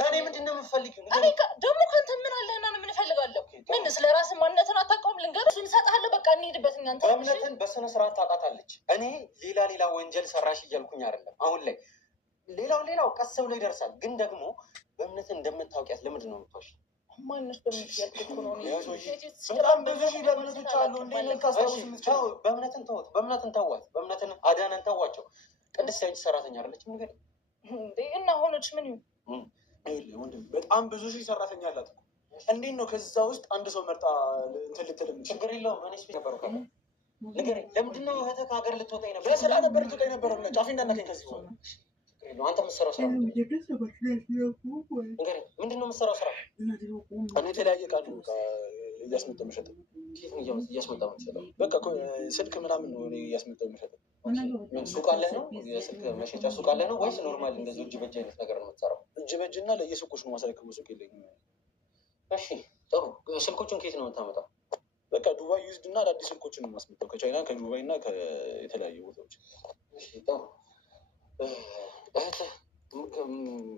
ከኔ ምንድነው የምፈልጊው? እኔ ደግሞ ካንተ ምን አለህና ነው የምንፈልጋለሁ? ምን ስለራስህ ማንነትን አታውቀውም? ልንገርህ፣ እሱን እሰጥሃለሁ። በቃ እንሂድበት። እናንተ እምነትን በስነ ስርዓት ታውቃታለች። እኔ ሌላ ወንጀል ሰራሽ እያልኩኝ አይደለም። አሁን ላይ ሌላው ቀስ ብሎ ይደርሳል። ግን ደግሞ በእምነትን እንደምታውቂያት ለምንድን ነው የምትዋሽ? ማንነሽ በምትያልኩ ነው። በጣም ብዙ ሺህ በእምነቶች አሉ። በእምነትን ተውት፣ በእምነትን አዳነን ተዋቸው። ቅድስት ያንቺ ሰራተኛ አይደለችም? ነገር እና ሆነች ምን ይሁን? በጣም ብዙ ሺህ ሰራተኛ አላት። እንዴት ነው ከዛ ውስጥ አንድ ሰው መርጣ እንትን ልትል? ችግር የለውም። እኔ ስፒክ ነበሩ ንገረኝ። ለምንድን ነው እህትህ ከሀገር ልትወጣኝ ነበር? ለስራ ነበር ልትወጣኝ ነበር። ጫፊ እንዳናገኝ ከዚህ በኋላ አንተ የምትሰራው ስራ ንገረኝ። ምንድን ነው የምትሰራው ስራ? እኔ የተለያየ ቃል እያስመጣሁ የምሸጠው። እያስመጣሁ የምትሸጠው? በቃ ስልክ ምናምን ነው እያስመጣሁ የምሸጠው። ሱቅ አለ ነው? የስልክ መሸጫ ሱቅ አለ ነው ወይስ ኖርማል እንደዚህ እጅ በእጅ አይነት ነገር ነው የምትሰራው? እጅ በእጅ እና ለየሱቆች ነው ማስረከበው። ሱቅ የለኝም። እሺ ጥሩ። ስልኮቹን ከየት ነው የምታመጣው? በቃ ዱባይ ዩዝድ እና አዳዲስ ስልኮችን ነው የማስመጣው፣ ከቻይና ከዱባይ እና ከተለያዩ ቦታዎች። ጥሩ። እህትህ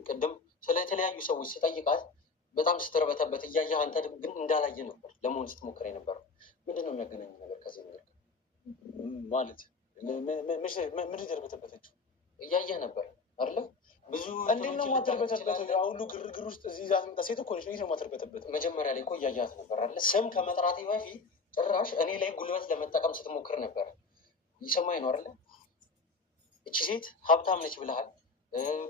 ቅድም ስለ የተለያዩ ሰዎች ስጠይቃት በጣም ስትርበተበት እያየህ አንተ ግን እንዳላየ ነበር ለመሆን ስትሞክር የነበረው። ምንድን ነው የሚያገናኝ ነገር ከዚህ ነገር ማለት? ምን የተርበተበተችው? እያየህ ነበር አይደለ? ብዙ እንዴት ነው ማተርበተበት? ሁሉ ግርግር ውስጥ እዚህ ይዛት መጣ። ሴት እኮ ነች። እንዴት ነው ማተርበተበት? መጀመሪያ ላይ እኮ እያያት ነበር አይደለ? ስም ከመጥራቴ በፊት ጭራሽ እኔ ላይ ጉልበት ለመጠቀም ስትሞክር ነበር። ይሰማኝ ነው አይደለ? እቺ ሴት ሀብታም ነች ብለሃል።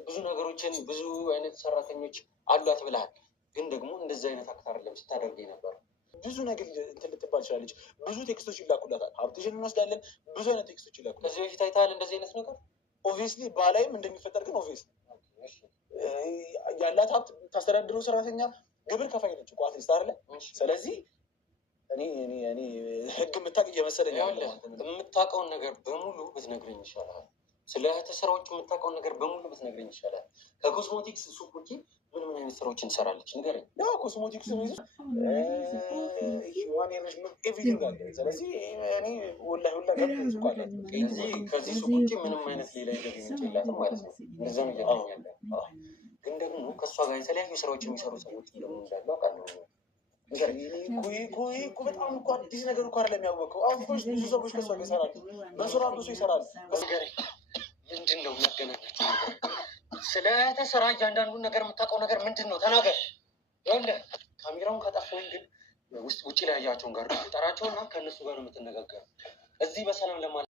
ብዙ ነገሮችን ብዙ አይነት ሰራተኞች አሏት ብለሃል። ግን ደግሞ እንደዚህ አይነት አክት አይደለም ስታደርገኝ ነበር። ብዙ ነገር እንትን ልትባል ትችላለች። ብዙ ቴክስቶች ይላኩላታል። ሀብትሽን እንወስዳለን። ብዙ አይነት ቴክስቶች ይላኩላታል። ከዚህ በፊት አይተሃል እንደዚህ አይነት ነገር? ኦብቪየስሊ ባላይም እንደሚፈጠር ግን ኦብቪየስ ያላት ሀብት ታስተዳድረው ሰራተኛ ግብር ከፋይ ነች እኮ አትሊስት አይደለ? ስለዚህ እኔ ህግ የምታውቅ እየመሰለኝ የምታውቀውን ነገር በሙሉ ብትነግረኝ ይሻላል። ስለ እህትህ ስራዎች የምታውቀውን ነገር በሙሉ ብትነግረኝ ይሻላል። ከኮስሞቲክስ ሱቅ ውጪ ምን አይነት ስራዎችን ትሰራለች ንገረኝ። ያው ኮስሞቲክስ ቤት ኤቭሪቲንግ አለ። ስለዚህ እኔ ሁላ ሱቅ አለ። ከዚህ ሱቅ ውጪ ምንም አይነት ሌላ ገቢ ምንጭ የላትም ማለት ነው። እንደዛ ነው እያገኛለ። ግን ደግሞ ከእሷ ጋር የተለያዩ ስራዎች የሚሰሩ ሰዎች ደግሞ እንዳሉ አውቃለሁ። እኮ በጣም እኮ አዲስ ነገር እኮ አይደለም ያወቀው። አሁን ብዙ ሰዎች ከእሷ ጋር ይሰራሉ። በስራ ብዙ ይሰራሉ። ምንድን ነው የሚያገናኛቸው? ስለ ተሰራ እያንዳንዱን ነገር የምታውቀው ነገር ምንድን ነው? ተናገር። ይኸውልህ ካሜራውን ካጠፋሁኝ ግን ውጭ ላይ ያያቸውን ጋር ጠራቸውና ከእነሱ ጋር ነው የምትነጋገረው። እዚህ በሰላም ለማለት